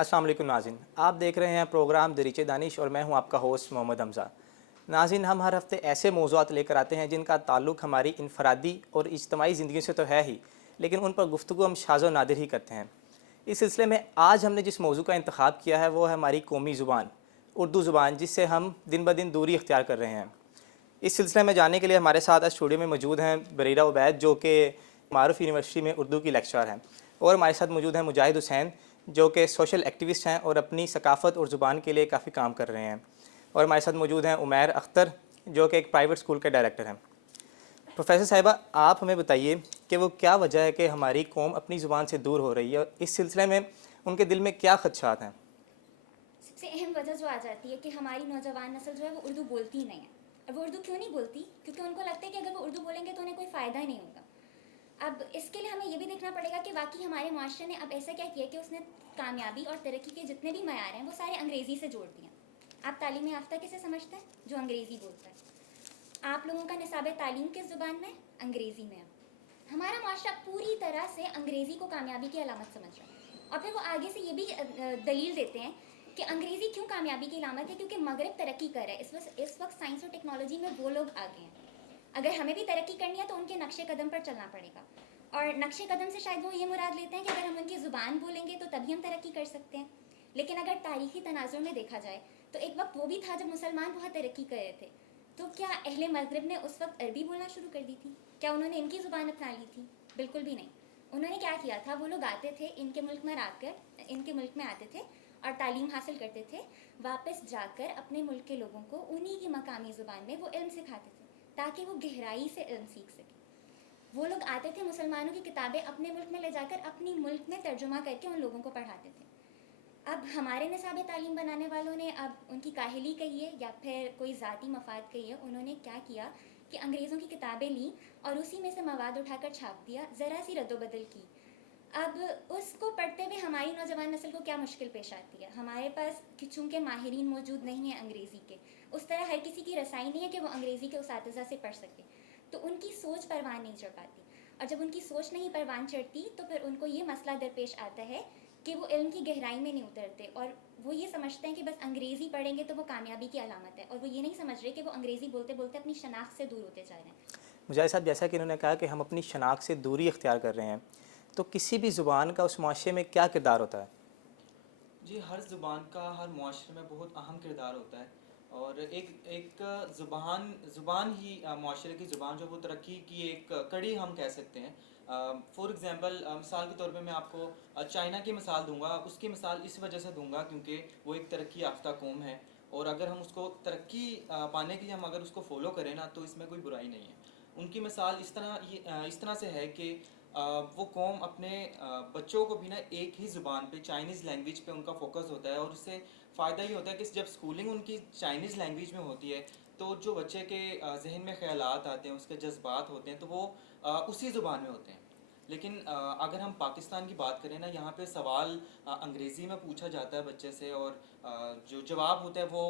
अस्सलाम वालेकुम नाज़रीन, आप देख रहे हैं प्रोग्राम दरीचे दानिश और मैं हूं आपका होस्ट मोहम्मद हमज़ा। नाज़रीन, हम हर हफ्ते ऐसे मौज़ूआत लेकर आते हैं जिनका ताल्लुक़ हमारी इनफरादी और इज्तमाई ज़िंदगी से तो है ही, लेकिन उन पर गुफ्तगू हम शाज़ व नादिर ही करते हैं। इस सिलसिले में आज हमने जिस मौजू का इंतखाब किया है वो है हमारी कौमी ज़ुबान उर्दू ज़ुबान, जिससे हम दिन ब दिन दूरी इख्तियार कर रहे हैं। इस सिलसिले में जानने के लिए हमारे साथ आज स्टूडियो में मौजूद हैं बरीरा उबैद, जो कि मारूफ यूनिवर्सिटी में उर्दू की लेक्चरर हैं, और हमारे साथ मौजूद हैं मुजाहिद हुसैन, जो कि सोशल एक्टिविस्ट हैं और अपनी सकाफ़त और ज़ुबान के लिए काफ़ी काम कर रहे हैं, और हमारे साथ मौजूद हैं उमैर अख्तर, जो कि एक प्राइवेट स्कूल के डायरेक्टर हैं। प्रोफेसर साहिबा, आप हमें बताइए कि वो क्या वजह है कि हमारी कौम अपनी ज़ुबान से दूर हो रही है, और इस सिलसिले में उनके दिल में क्या खदशात हैं? सबसे अहम वजह जो आ जाती है कि हमारी नौजवान नस्ल जो है वो उर्दू बोलती ही नहीं है। और वो उर्दू क्यों नहीं बोलती? क्योंकि उनको लगता है कि अगर वो उर्दू बोलेंगे तो उन्हें कोई फ़ायदा ही नहीं होगा। अब इसके लिए हमें ये भी देखना पड़ेगा कि वाकई हमारे माशरे ने अब ऐसा क्या किया कि उसने कामयाबी और तरक्की के जितने भी मयार हैं वो सारे अंग्रेज़ी से जोड़ दिए। आप तालीम याफ्ता किसे समझते हैं? जो अंग्रेज़ी बोलता है। आप लोगों का निसाब तालीम किस ज़ुबान में? अंग्रेज़ी में। हमारा माशरा पूरी तरह से अंग्रेज़ी को कामयाबी की अलामत समझ रहा है। और फिर वो आगे से ये भी दलील देते हैं कि अंग्रेज़ी क्यों कामयाबी की अलामत है, क्योंकि मगरब तरक्की कर रहा है। इस वक्त साइंस और टेक्नोलॉजी में वो लोग आगे हैं। अगर हमें भी तरक्की करनी है तो उनके नक्शे कदम पर चलना पड़ेगा। और नक्शे कदम से शायद वो ये मुराद लेते हैं कि अगर हम उनकी ज़ुबान बोलेंगे तो तभी हम तरक्की कर सकते हैं। लेकिन अगर तारीख़ी तनाज़ुर में देखा जाए तो एक वक्त वो भी था जब मुसलमान बहुत तरक्की कर रहे थे। तो क्या अहले मगरब ने उस वक्त अरबी बोलना शुरू कर दी थी? क्या उन्होंने इनकी ज़ुबान अपना ली थी? बिल्कुल भी नहीं। उन्होंने क्या किया था, वो लोग आते थे इनके मुल्क में आते थे और तालीम हासिल करते थे। वापस जाकर अपने मुल्क के लोगों को उन्हीं की मकामी ज़ुबान में वो इल्म सिखाते थे ताकि वो गहराई से इल्म सीख सकें। वो लोग आते थे, मुसलमानों की किताबें अपने मुल्क में ले जाकर अपनी मुल्क में तर्जुमा करके उन लोगों को पढ़ाते थे। अब हमारे निसाब तालीम बनाने वालों ने अब उनकी काहिली कहिए या फिर कोई ज़ाती मफाद कहिए, उन्होंने क्या किया कि अंग्रेज़ों की किताबें ली और उसी में से मवाद उठाकर छाप दिया, ज़रा सी रद्दोबदल की। अब उसको पढ़ते हुए हमारी नौजवान नस्ल को क्या मुश्किल पेश आती है? हमारे पास चूँकि माहिरीन मौजूद नहीं है अंग्रेज़ी के, उस तरह हर किसी की रसाई नहीं है कि वो अंग्रेज़ी के उसातिज़ा से पढ़ सके, तो उनकी सोच परवान नहीं चढ़ पाती। और जब उनकी सोच नहीं परवान चढ़ती तो फिर उनको ये मसला दरपेश आता है कि वो इल्म की गहराई में नहीं उतरते, और वो ये समझते हैं कि बस अंग्रेज़ी पढ़ेंगे तो वो कामयाबी की अलामत है, और वो ये नहीं समझ रहे कि वो अंग्रेज़ी बोलते बोलते अपनी शनाख्त से दूर होते जा रहे हैं। मुजाहिद साहब, जैसा कि इन्होंने कहा कि हम अपनी शनाख्त से दूरी इख्तियार कर रहे हैं, तो किसी भी ज़ुबान का उस मुआशरे में क्या किरदार होता है? जी, हर ज़ुबान का हर मुआशरे में बहुत अहम किरदार होता है। और एक एक ज़ुबान ही मुआशरे की ज़ुबान जो वो तरक्की की एक कड़ी हम कह सकते हैं। फॉर एग्ज़ाम्पल, मिसाल के तौर पे मैं आपको चाइना की मिसाल दूंगा। उसकी मिसाल इस वजह से दूंगा क्योंकि वो एक तरक्की याफ्ता कौम है, और अगर हम उसको तरक्की पाने के लिए हम अगर उसको फॉलो करें ना, तो इसमें कोई बुराई नहीं है। उनकी मिसाल इस तरह से है कि वो कौम अपने बच्चों को भी ना एक ही ज़ुबान पे, चाइनीज़ लैंग्वेज पे उनका फोकस होता है, और उससे फ़ायदा ये होता है कि जब स्कूलिंग उनकी चाइनीज़ लैंग्वेज में होती है तो जो बच्चे के जहन में ख़यालात आते हैं, उसके जज्बात होते हैं, तो वो उसी ज़ुबान में होते हैं। लेकिन अगर हम पाकिस्तान की बात करें ना, यहाँ पे सवाल अंग्रेज़ी में पूछा जाता है बच्चे से, और जो जवाब होता है वो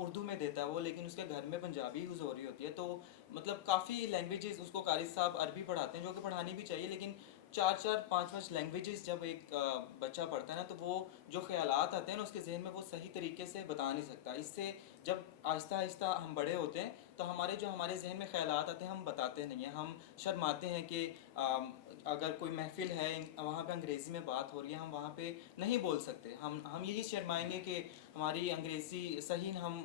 उर्दू में देता है वो, लेकिन उसके घर में पंजाबी यूज़ हो रही होती है। तो मतलब काफ़ी लैंग्वेजेस उसको कारी साहब अरबी पढ़ाते हैं, जो कि पढ़ानी भी चाहिए, लेकिन चार चार पाँच पाँच लैंग्वेजेस जब एक बच्चा पढ़ता है ना, तो वो जो ख्यालात आते हैं ना उसके जहन में, वो सही तरीके से बता नहीं सकता। इससे जब आहिस्ता आहिस्ता हम बड़े होते हैं तो हमारे जहन में ख्यालात आते हैं, हम बताते नहीं हैं, हम शर्माते हैं कि अगर कोई महफिल है, वहाँ पे अंग्रेज़ी में बात हो रही है, हम वहाँ पे नहीं बोल सकते। हम यही शर्माएंगे कि हमारी अंग्रेज़ी सही हम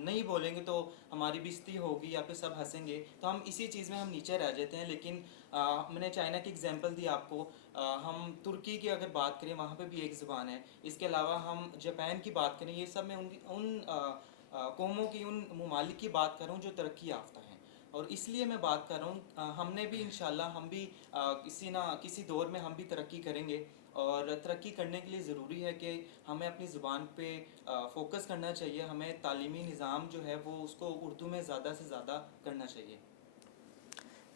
नहीं बोलेंगे तो हमारी बेइज्जती होगी या फिर सब हंसेंगे, तो हम इसी चीज़ में हम नीचे रह जाते हैं। लेकिन मैंने चाइना की एग्जांपल दी आपको। हम तुर्की की अगर बात करें, वहाँ पे भी एक ज़ुबान है। इसके अलावा हम जापान की बात करें, ये सब मैं उन कौमों की, उन ममालिक की बात कर रहा हूँ जो तरक्की याफ्ता हैं। और इसलिए मैं बात कर रहा हूँ, हमने भी इंशाल्लाह हम भी किसी ना किसी दौर में हम भी तरक्की करेंगे। और तरक्की करने के लिए ज़रूरी है कि हमें अपनी ज़ुबान पे फोकस करना चाहिए। हमें तालीमी निज़ाम जो है वो उसको उर्दू में ज़्यादा से ज़्यादा करना चाहिए।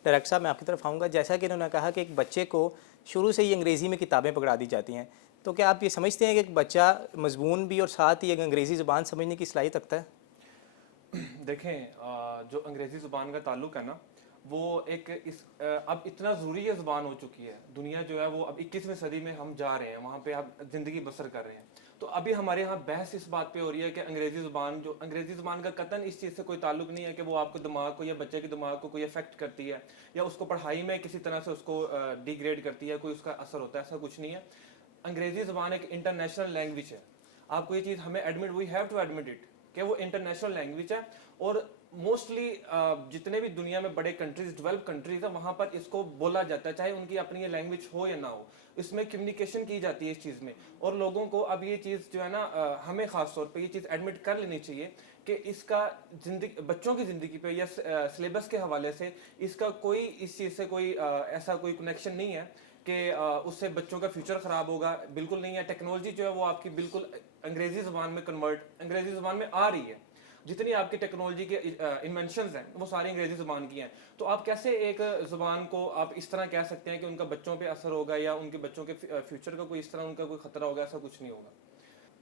डायरेक्टर साहब, मैं आपकी तरफ आऊँगा। जैसा कि इन्होंने कहा कि एक बच्चे को शुरू से ही अंग्रेज़ी में किताबें पकड़ा दी जाती हैं, तो क्या आप ये समझते हैं कि एक बच्चा मज़मून भी और साथ ही एक अंग्रेज़ी ज़ुबान समझने की सलाहियत रखता है? देखें, जो अंग्रेज़ी ज़ुबान का ताल्लुक है ना, वो अब इतना ज़रूरी ज़ुबान हो चुकी है। दुनिया जो है वो अब 21वीं सदी में हम जा रहे हैं, वहाँ पे आप ज़िंदगी बसर कर रहे हैं। تو ابھی ہمارے یہاں بحث اس بات پہ ہو رہی ہے کہ انگریزی زبان کا قطعاً اس چیز سے کوئی تعلق نہیں ہے کہ وہ آپ کو دماغ کو یا بچے کے دماغ کو کوئی افیکٹ کرتی ہے یا اس کو پڑھائی میں کسی طرح سے اس کو ڈیگریڈ کرتی ہے، کوئی اس کا اثر ہوتا ہے، ایسا کچھ نہیں ہے. انگریزی زبان ایک انٹرنیشنل لینگویج ہے. آپ کو یہ چیز ہمیں admit, we have to admit it کہ وہ انٹرنیشنل لینگویج ہے. اور موسٹلی جتنے بھی دنیا میں بڑے کنٹریز، ڈیولپ کنٹریز ہیں، وہاں پر اس کو بولا جاتا ہے، چاہے ان کی اپنی یہ لینگویج ہو یا نہ ہو. اس میں کمیونیکیشن کی جاتی ہے اس چیز میں. اور لوگوں کو اب یہ چیز جو ہے نا، ہمیں خاص طور پہ یہ چیز ایڈمٹ کر لینی چاہیے کہ اس کا بچوں کی زندگی پہ یا سلیبس کے حوالے سے اس کا کوئی اس چیز سے کوئی ایسا کوئی کنیکشن نہیں ہے کہ اس سے بچوں کا فیوچر خراب ہوگا. بالکل نہیں ہے. ٹیکنالوجی جو ہے وہ آپ کی بالکل انگریزی زبان میں انگریزی زبان میں آ رہی ہے. جتنی آپ کی ٹیکنالوجی کے انوینشنز ہیں وہ ساری انگریزی زبان کی ہیں. تو آپ کیسے ایک زبان کو آپ اس طرح کہہ سکتے ہیں کہ ان کا بچوں پہ اثر ہوگا یا ان کے بچوں کے فیوچر کا کوئی اس طرح ان کا کوئی خطرہ ہوگا؟ ایسا کچھ نہیں ہوگا.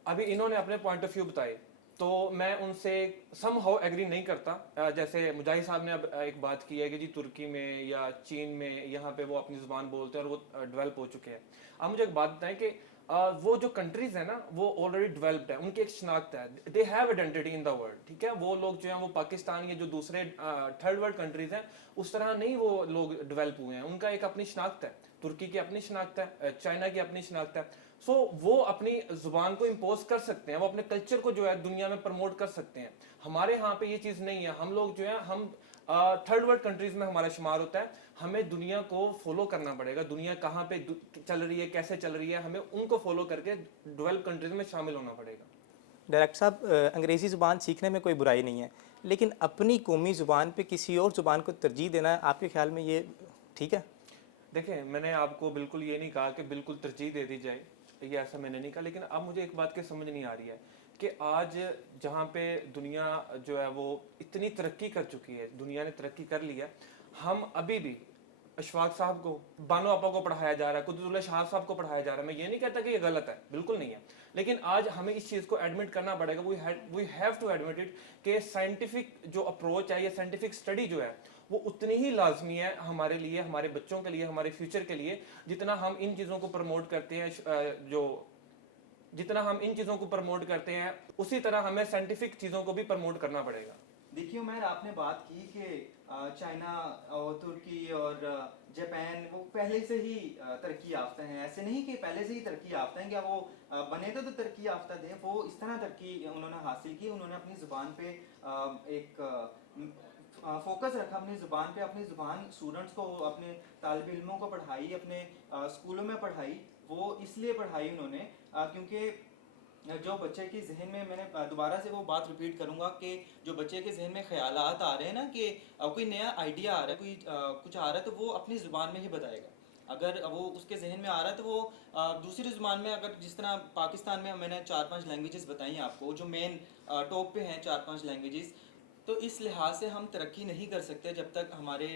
ابھی انہوں نے اپنے پوائنٹ آف ویو بتائے تو میں ان سے سم ہاؤ ایگری نہیں کرتا. جیسے مجاہد صاحب نے اب ایک بات کی ہے کہ جی ترکی میں یا چین میں یہاں پہ وہ اپنی زبان بولتے ہیں اور وہ ڈیولپ ہو چکے ہیں. آپ مجھے ایک بات بتائیں کہ وہ جو کنٹریز ہیں نا وہ آلریڈی ڈیولپڈ ہیں، ان کی ایک شناخت ہے. They have identity in the world. ٹھیک ہے، وہ لوگ جو ہیں وہ پاکستان یا جو دوسرے تھرڈ ورلڈ کنٹریز ہیں اس طرح نہیں وہ لوگ ڈیولپ ہوئے ہیں. ان کا ایک اپنی شناخت ہے. ترکی کی اپنی شناخت ہے، چائنا کی اپنی شناخت ہے. سو وہ اپنی زبان کو امپوز کر سکتے ہیں، وہ اپنے کلچر کو جو ہے دنیا میں پروموٹ کر سکتے ہیں. ہمارے ہاں پہ یہ چیز نہیں ہے. ہم لوگ جو ہے ہم تھرڈ ورلڈ کنٹریز میں ہمارا شمار ہوتا ہے. ہمیں دنیا کو فالو کرنا پڑے گا. دنیا کہاں پہ چل رہی ہے، کیسے چل رہی ہے، ہمیں ان کو فالو کر کے ڈیولپ کنٹریز میں شامل ہونا پڑے گا. ڈائریکٹر صاحب، انگریزی زبان سیکھنے میں کوئی برائی نہیں ہے، لیکن اپنی قومی زبان پہ کسی اور زبان کو ترجیح دینا آپ کے خیال میں یہ ٹھیک ہے؟ دیکھیں، میں نے آپ کو بالکل یہ نہیں کہا کہ بالکل ترجیح دے دی جائے، یہ ایسا میں نے نہیں کہا. لیکن اب مجھے ایک بات کی سمجھ نہیں آ رہی ہے کہ آج جہاں پہ دنیا جو ہے وہ اتنی ترقی کر چکی ہے، دنیا نے ترقی کر لی ہے، ہم ابھی بھی اشفاق صاحب کو، بانو آپا کو پڑھایا جا رہا ہے، قدرت اللہ شہاب صاحب کو پڑھایا جا رہا ہے. میں یہ نہیں کہتا کہ یہ غلط ہے، بالکل نہیں ہے. لیکن آج ہمیں اس چیز کو ایڈمٹ کرنا پڑے گا. We have to admit it کہ سائنٹیفک جو اپروچ ہے یا سائنٹیفک اسٹڈی جو ہے وہ اتنی ہی لازمی ہے ہمارے لیے، ہمارے بچوں کے لیے، ہمارے فیوچر کے لیے، جتنا ہم ان چیزوں کو پروموٹ کرتے ہیں. جتنا ہم ان چیزوں کو پروموٹ کرتے ہیں اسی طرح ہمیں سائنٹیفک چیزوں کو بھی پروموٹ کرنا پڑے گا. دیکھیے عمیر، آپ نے بات کی کہ چائنا اور ترکی اور جاپان وہ پہلے سے ہی ترقی یافتہ ہیں. ایسے نہیں کہ پہلے سے ہی ترقی یافتہ ہیں، کیا وہ بنے تو ترقی یافتہ تھے. وہ اس طرح ترقی انہوں نے حاصل کی، انہوں نے اپنی زبان پہ ایک فوکس رکھا، اپنی زبان پہ. اپنی زبان اسٹوڈنٹس کو، اپنے طالب علموں کو پڑھائی، اپنے اسکولوں میں پڑھائی. وہ اس لیے پڑھائی انہوں نے کیونکہ جو بچے کے ذہن میں نے دوبارہ سے وہ بات ریپیٹ کروں گا کہ جو بچے کے ذہن میں خیالات آ رہے ہیں نا کہ کوئی نیا آئیڈیا آ رہا ہے، کوئی کچھ آ رہا ہے، تو وہ اپنی زبان میں ہی بتائے گا. اگر وہ اس کے ذہن میں آ رہا ہے تو وہ دوسری زبان میں، اگر جس طرح پاکستان میں نے 4-5 لینگویجز بتائی ہیں آپ کو جو مین ٹاپ پہ ہیں 4-5 لینگویجز، تو اس لحاظ سے ہم ترقی نہیں کر سکتے جب تک ہمارے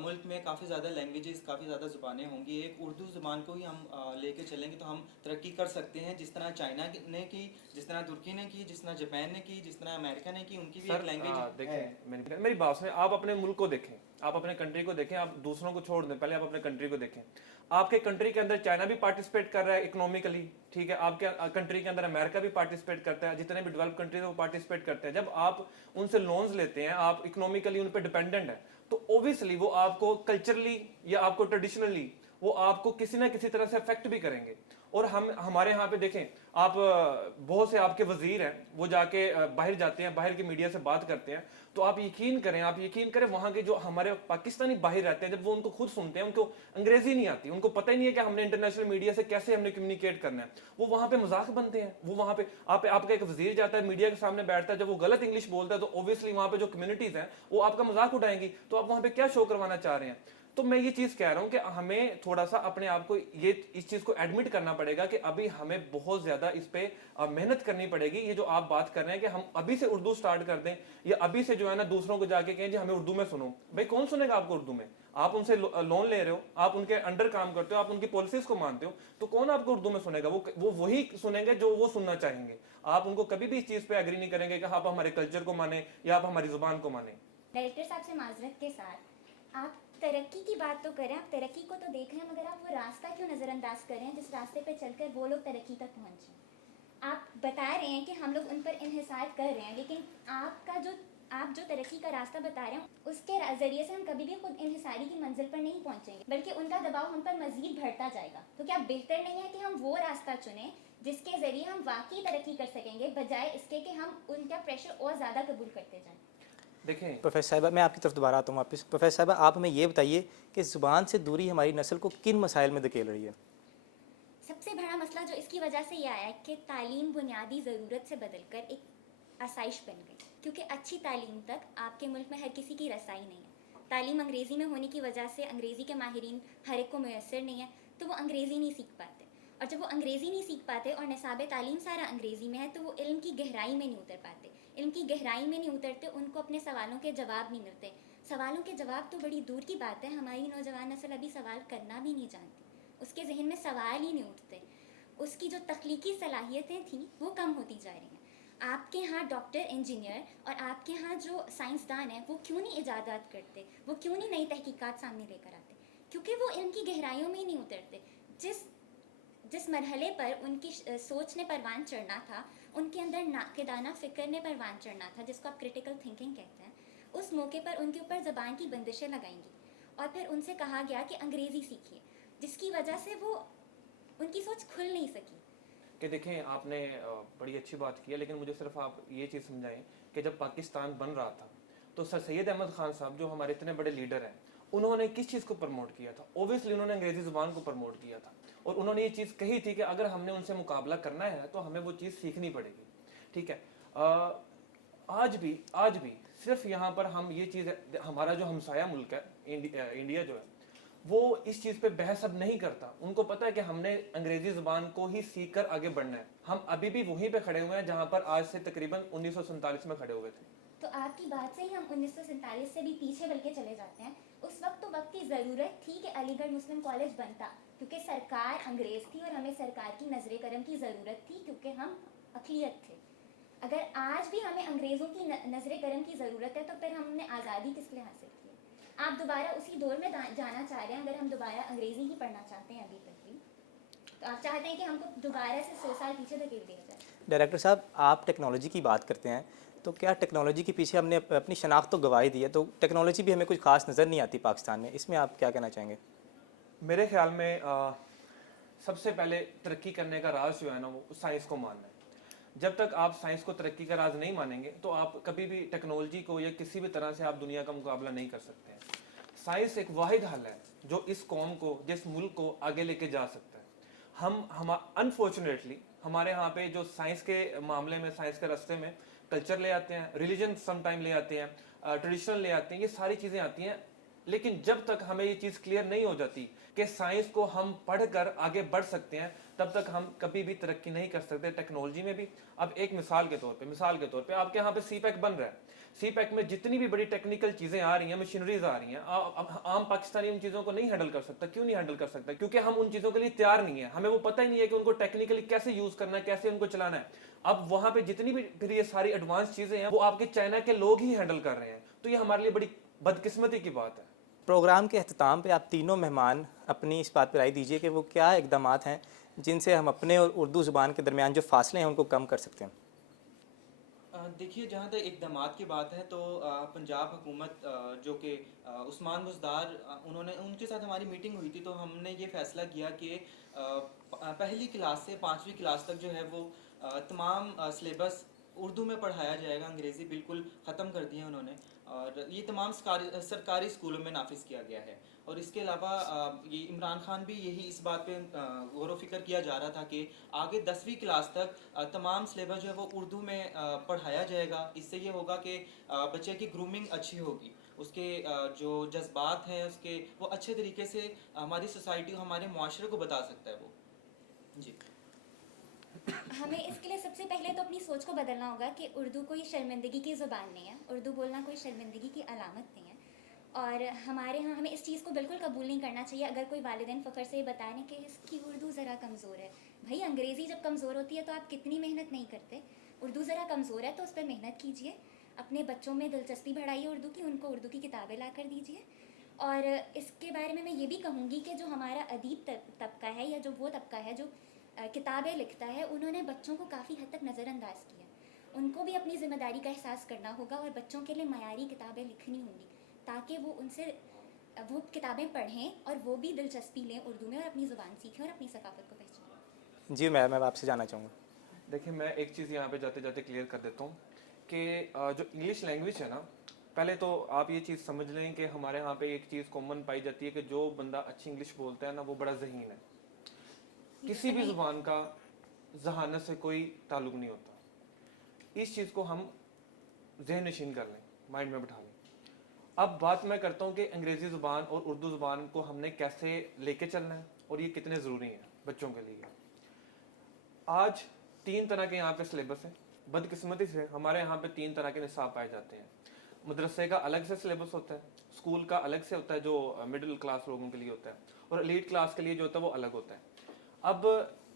ملک میں کافی زیادہ لینگویجز، کافی زیادہ زبانیں ہوں گی. ایک اردو زبان کو ہی ہم لے کے چلیں گے تو ہم ترقی کر سکتے ہیں، جس طرح چائنا نے کی، جس طرح ترکی نے کی، جس طرح جاپان نے کی، جس طرح امریکہ نے کی. ان کی بھی ایک لینگویج ہے. دیکھیں میری بات سنیں، آپ اپنے ملک کو دیکھیں، آپ اپنے کنٹری کو دیکھیں. آپ دوسروں کو چھوڑ دیں، پہلے آپ اپنے کنٹری کو دیکھیں. آپ کے کنٹری کے اندر چائنا بھی پارٹیسپیٹ کر رہا ہے اکنومیکلی، ٹھیک ہے. آپ کے کنٹری کے اندر امریکہ بھی پارٹیسپیٹ کرتا ہے، جتنے بھی ڈیولپ کنٹریز وہ پارٹیسپیٹ کرتے ہیں. جب آپ ان سے لونز لیتے ہیں، آپ اکنومیکلی ان پہ ڈیپینڈنٹ ہیں، تو اوبیسلی وہ آپ کو کلچرلی یا آپ کو ٹریڈیشنلی وہ آپ کو کسی نہ کسی طرح سے افیکٹ بھی کریں گے. اور ہمارے ہاں پہ دیکھیں آپ، بہت سے آپ کے وزیر ہیں وہ جا کے باہر جاتے ہیں، باہر کی میڈیا سے بات کرتے ہیں، تو آپ یقین کریں وہاں کے جو ہمارے پاکستانی باہر رہتے ہیں، جب وہ ان کو خود سنتے ہیں، ان کو انگریزی نہیں آتی، ان کو پتہ ہی نہیں ہے کہ ہم نے انٹرنیشنل میڈیا سے کیسے ہم نے کمیونیکیٹ کرنا ہے. وہ وہاں پہ مذاق بنتے ہیں. وہ وہاں پہ آپ کا ایک وزیر جاتا ہے میڈیا کے سامنے بیٹھتا ہے، جب وہ غلط انگلش بولتا ہے تو اوبیسلی وہاں پہ جو کمیونٹیز ہیں وہ آپ کا مذاق اٹھائیں گی. تو آپ وہاں پہ کیا شو کروانا چاہ رہے ہیں؟ تو میں یہ چیز کہہ رہا ہوں کہ ہمیں تھوڑا سا اپنے آپ کو اس چیز کو ایڈمٹ کرنا پڑے گا کہ ابھی ہمیں بہت زیادہ اس پہ محنت کرنی پڑے گی. یہ جو آپ بات کر رہے ہیں کہ ہم ابھی سے اردو سٹارٹ کر دیں یا ابھی سے جو ہے نا دوسروں کو جا کے کہیں جی ہمیں اردو میں سنو، بھائی کون سنے گا آپ کو اردو میں؟ آپ ان سے لون لے رہے ہو، آپ ان کے انڈر کام کرتے ہو، آپ ان کی پالیسیز کو مانتے ہو، تو کون آپ کو اردو میں سنے گا؟ وہ وہی سنیں گے جو وہ سننا چاہیں گے. آپ ان کو کبھی بھی اس چیز پہ ایگری نہیں کریں گے کہ آپ ہمارے کلچر کو مانیں یا آپ ہماری زبان کو مانیں. ڈائریکٹر صاحب سے معذرت کے ساتھ، آپ ترقی کی بات تو کریں، آپ ترقی کو تو دیکھ رہے ہیں، مگر آپ وہ راستہ کیوں نظر انداز کر رہے ہیں جس راستے پہ چل کر وہ لوگ ترقی تک پہنچے؟ آپ बता रहे हैं कि हम लोग उन पर इन्हिसार कर रहे हैं, लेकिन आप जो तरक्की का रास्ता बता रहे हैं उसके ज़रिए से हम कभी भी खुद इन्हिसारी की मंजिल पर नहीं पहुंचेंगे, बल्कि उनका दबाव हम पर मज़ीद बढ़ता जाएगा। तो क्या बेहतर नहीं है कि हम वो रास्ता चुनें जिसके ज़रिए हम वाकई तरक्की कर सकेंगे, बजाय इसके कि हम उनका प्रेशर और ज़्यादा कबूल करते जाएं? देखें, प्रोफेसर साहिबा, मैं आपकी तरफ दोबारा आता हूँ वापस। प्रोफेसर साहिबा, आप हमें ये बताइए कि ज़ुबान से दूरी हमारी नस्ल को किन मसाइल में धकेल रही है? सबसे बड़ा मसला जो इसकी वजह से ये आया है कि तालीम बुनियादी ज़रूरत से बदलकर एक आसाइश बन गई, क्योंकि अच्छी तालीम तक आपके मुल्क में हर किसी की रसाई नहीं है। तालीम अंग्रेज़ी में होने की वजह से अंग्रेज़ी के माहिरीन हर एक को मैसर नहीं है, तो वो अंग्रेज़ी नहीं सीख पाते, और जब वो अंग्रेज़ी नहीं सीख पाते और निसाब तालीम सारा अंग्रेज़ी में है, तो वो इल्म की गहराई में नहीं उतर पाते। इल्म की गहराई में नहीं उतरते, उनको अपने सवालों के जवाब नहीं मिलते। सवालों के जवाब तो बड़ी दूर की बात है, हमारी नौजवान नस्ल अभी सवाल करना भी नहीं जानती, उसके जहन में सवाल ही नहीं उठते, उसकी जो तख्लीकी सलाहियतें थी वो कम होती जा रही हैं। आपके यहाँ डॉक्टर, इंजीनियर और आपके यहाँ जो साइंसदान हैं वो क्यों नहीं इजादात करते, वो क्यों नहीं नई तहकीकात सामने लेकर आते? क्योंकि वो इल्म की गहराइयों में ही नहीं उतरते। जिस मरहले पर उनकी सोच ने परवान चढ़ना था, उनके अंदर नाक़िदाना फ़िक्र ने परवान चढ़ना था, जिसको आप क्रिटिकल थिंकिंग कहते हैं, उस मौके पर उनके ऊपर ज़बान की बंदिशें लगाएंगी और फिर उनसे कहा गया कि अंग्रेज़ी सीखिए, जिसकी वजह से वो उनकी सोच खुल नहीं सकी। कि देखें, आपने बड़ी अच्छी बात की है, लेकिन मुझे सिर्फ आप ये चीज़ समझाएं कि जब पाकिस्तान बन रहा था तो सर सैयद अहमद ख़ान साहब जो हमारे इतने बड़े लीडर हैं, उन्होंने किस चीज़ को प्रमोट किया था? ओबियसली उन्होंने अंग्रेज़ी ज़ुबान को प्रमोट किया था, और उन्होंने ये चीज़ कही थी कि अगर हमने उनसे मुकाबला करना है तो हमें वो चीज़ सीखनी पड़ेगी। ठीक है, आज भी सिर्फ यहाँ पर हम ये चीज़, हमारा जो हमसाया मुल्क है इंडिया जो है, वो इस चीज़ पे बहस अब नहीं करता। उनको पता है कि हमने अंग्रेजी ज़ुबान को ही सीख कर आगे बढ़ना है। हम अभी भी वहीं पे खड़े हुए हैं जहाँ पर आज से तकरीबन 1947 में खड़े हुए थे। तो आपकी बात से ही हम 1947 से भी पीछे बल्कि चले जाते हैं। उस वक्त तो वक्त की ज़रूरत थी कि अलीगढ़ मुस्लिम कॉलेज बनता, क्योंकि सरकार अंग्रेज़ थी और हमें सरकार की नजर करम की ज़रूरत थी, क्योंकि हम अक़लियत थे। अगर आज भी हमें अंग्रेज़ों की नजर करम की ज़रूरत है, तो फिर हमने आज़ादी किस लिए हासिल की? आप दोबारा उसी दौर में जाना चाह रहे हैं। अगर हम दोबारा अंग्रेज़ी ही पढ़ना चाहते हैं अभी तक भी, तो आप चाहते हैं कि हमको दोबारा से 100 साल पीछे धकेल दिया जाए। डायरेक्टर साहब, आप टेक्नोलॉजी की बात करते हैं, तो क्या टेक्नोलॉजी के पीछे हमने अपनी शनाख्त तो गवाही दी है, तो टेक्नोलॉजी भी हमें कुछ खास नज़र नहीं आती पाकिस्तान में, इसमें आप क्या कहना चाहेंगे? मेरे ख्याल में सबसे पहले तरक्की करने का राज जो है ना, वो साइंस को मानना है। जब तक आप साइंस को तरक्की का राज नहीं मानेंगे तो आप कभी भी टेक्नोलॉजी को या किसी भी तरह से आप दुनिया का मुकाबला नहीं कर सकते हैं। साइंस एक वाहिद हल है जो इस कौम को, जिस मुल्क को आगे लेके जा सकता है। हम अनफॉर्चुनेटली हमारे यहाँ पे जो साइंस के मामले में, साइंस के रास्ते में कल्चर ले आते हैं, रिलीजन समटाइम ले आते हैं, ट्रेडिशनल ले आते हैं, ये सारी चीज़ें आती हैं। लेकिन जब तक हमें ये चीज़ क्लियर नहीं हो जाती कि साइंस को हम पढ़कर आगे बढ़ सकते हैं, तब तक हम कभी भी तरक्की नहीं कर सकते टेक्नोलॉजी में भी। अब एक मिसाल के तौर पे आपके यहाँ पे सीपैक बन रहा है। सीपैक में जितनी भी बड़ी टेक्निकल चीज़ें आ रही हैं, मशीनरीज आ रही हैं, आम पाकिस्तानी उन चीज़ों को नहीं हैंडल कर सकता। क्यों नहीं हैंडल कर सकता? क्योंकि हम उन चीज़ों के लिए तैयार नहीं है। हमें वो पता ही नहीं है कि उनको टेक्निकली कैसे यूज़ करना है, कैसे उनको चलाना है। अब वहाँ पे जितनी भी फिर ये सारी एडवांस चीज़ें हैं, वो आपके चाइना के लोग ही हैंडल कर रहे हैं। तो ये हमारे लिए बड़ी बदकिस्मती की बात है। प्रोग्राम के अख्ताम पे आप तीनों मेहमान अपनी इस बात पर राय दीजिए कि वो क्या इक़दामात हैं जिनसे हम अपने और उर्दू ज़ुबान के दरमियान जो फासले हैं उनको कम कर सकते हैं। देखिए, जहाँ तक इक़दामात की बात है तो पंजाब हुकूमत जो कि उस्मान बुज़दार, उनके साथ हमारी मीटिंग हुई थी, तो हमने ये फ़ैसला किया कि पहली क्लास से 5वीं क्लास तक जो है वो तमाम सिलेबस उर्दू में पढ़ाया जाएगा। अंग्रेज़ी बिल्कुल ख़त्म कर दी है उन्होंने, और ये तमाम सरकारी स्कूलों में नाफिज किया गया है। और इसके अलावा ये इमरान खान भी यही इस बात पे गौर व फिक्र किया जा रहा था कि आगे 10वीं क्लास तक तमाम सिलेबस जो है वो उर्दू में पढ़ाया जाएगा। इससे ये होगा कि बच्चे की ग्रूमिंग अच्छी होगी, उसके जो जज्बात हैं उसके वो अच्छे तरीके से हमारी सोसाइटी, हमारे मुआशरे को बता सकता है वो। जी, हमें इसके लिए सबसे पहले तो अपनी सोच को बदलना होगा कि उर्दू कोई शर्मिंदगी की ज़ुबान नहीं है, उर्दू बोलना कोई शर्मिंदगी की अलामत नहीं है। और हमारे यहाँ हमें इस चीज़ को बिल्कुल कबूल नहीं करना चाहिए अगर कोई वालिदैन फ़ख्र से ये बताए ना कि इसकी उर्दू ज़रा कमज़ोर है। भाई, अंग्रेज़ी जब कमज़ोर होती है तो आप कितनी मेहनत नहीं करते। उर्दू ज़रा कमज़ोर है तो उस पर मेहनत कीजिए, अपने बच्चों में दिलचस्पी बढ़ाइए उर्दू की, उनको उर्दू की किताबें ला कर दीजिए। और इसके बारे में मैं ये भी कहूँगी कि जो हमारा अदीब तबका है, या जो वो तबका है जो किताबें लिखता है, उन्होंने बच्चों को काफ़ी हद तक नज़रअंदाज किया। उनको भी अपनी ज़िम्मेदारी का एहसास करना होगा और बच्चों के लिए मयारी किताबें लिखनी होंगी ताकि वो उनसे वो किताबें पढ़ें और वो भी दिलचस्पी लें उर्दू में और अपनी ज़ुबान सीखें और अपनी सकाफ़त को पहचानें। जी मैं आपसे जानना चाहूँगा। देखिए, मैं एक चीज़ यहाँ पे जाते जाते क्लियर कर देता हूँ कि जो इंग्लिश लैंग्वेज है ना, पहले तो आप ये चीज़ समझ लें कि हमारे यहाँ पे एक चीज़ कॉमन पाई जाती है कि जो बंदा अच्छी इंग्लिश बोलता है ना, वो बड़ा ज़हीन है। किसी भी ज़ुबान का जहानत से कोई ताल्लुक नहीं होता। इस चीज़ को हम ज़हन नशीन कर लें, माइंड में बिठा लें। अब बात मैं करता हूँ कि अंग्रेज़ी ज़ुबान और उर्दू ज़ुबान को हमने कैसे लेके चलना है और ये कितने ज़रूरी हैं बच्चों के लिए। आज 3 तरह के यहाँ पे सिलेबस है। बदकिस्मती से हमारे यहाँ पे 3 तरह के निसाब पाए जाते हैं। मदरसे का अलग से सिलेबस होता है, स्कूल का अलग से होता है जो मिडिल क्लास लोगों के लिए होता है, और एलीट क्लास के लिए जो होता है वो अलग होता है। अब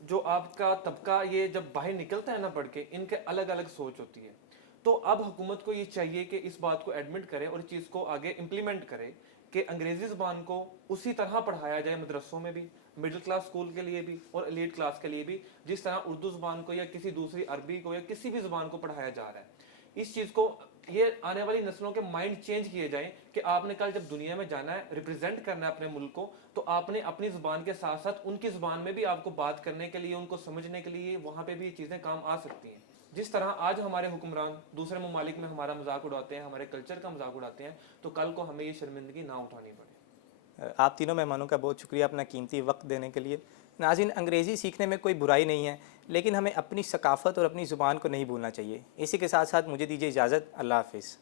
जो आपका तबका ये जब बाहर निकलता है ना पढ़ के, इनके अलग अलग सोच होती है। तो अब हुकूमत को ये चाहिए कि इस बात को एडमिट करे और इस चीज़ को आगे इम्प्लीमेंट करे कि अंग्रेज़ी ज़ुबान को उसी तरह पढ़ाया जाए मदरसों में भी, मिडिल क्लास स्कूल के लिए भी और एलीट क्लास के लिए भी, जिस तरह उर्दू ज़ुबान को या किसी दूसरी अरबी को या किसी भी ज़ुबान को पढ़ाया जा रहा है। इस चीज़ को ये आने वाली नस्लों के माइंड चेंज किए जाएं कि आपने कल जब दुनिया में जाना है, रिप्रेजेंट करना है अपने मुल्क को, तो आपने अपनी ज़ुबान के साथ साथ उनकी ज़ुबान में भी आपको बात करने के लिए, उनको समझने के लिए वहाँ पे भी ये चीज़ें काम आ सकती हैं। जिस तरह आज हमारे हुक्मरान दूसरे ममालिक में हमारा मजाक उड़ाते हैं, हमारे कल्चर का मजाक उड़ाते हैं, तो कल को हमें ये शर्मिंदगी ना उठानी पड़े। आप तीनों मेहमानों का बहुत शुक्रिया अपना कीमती वक्त देने के लिए। नाज़रीन, अंग्रेज़ी सीखने में कोई बुराई नहीं है, लेकिन हमें अपनी सकाफ़त और अपनी ज़ुबान को नहीं भूलना चाहिए। इसी के साथ साथ मुझे दीजिए इजाज़त। अल्लाह हाफ़िज़।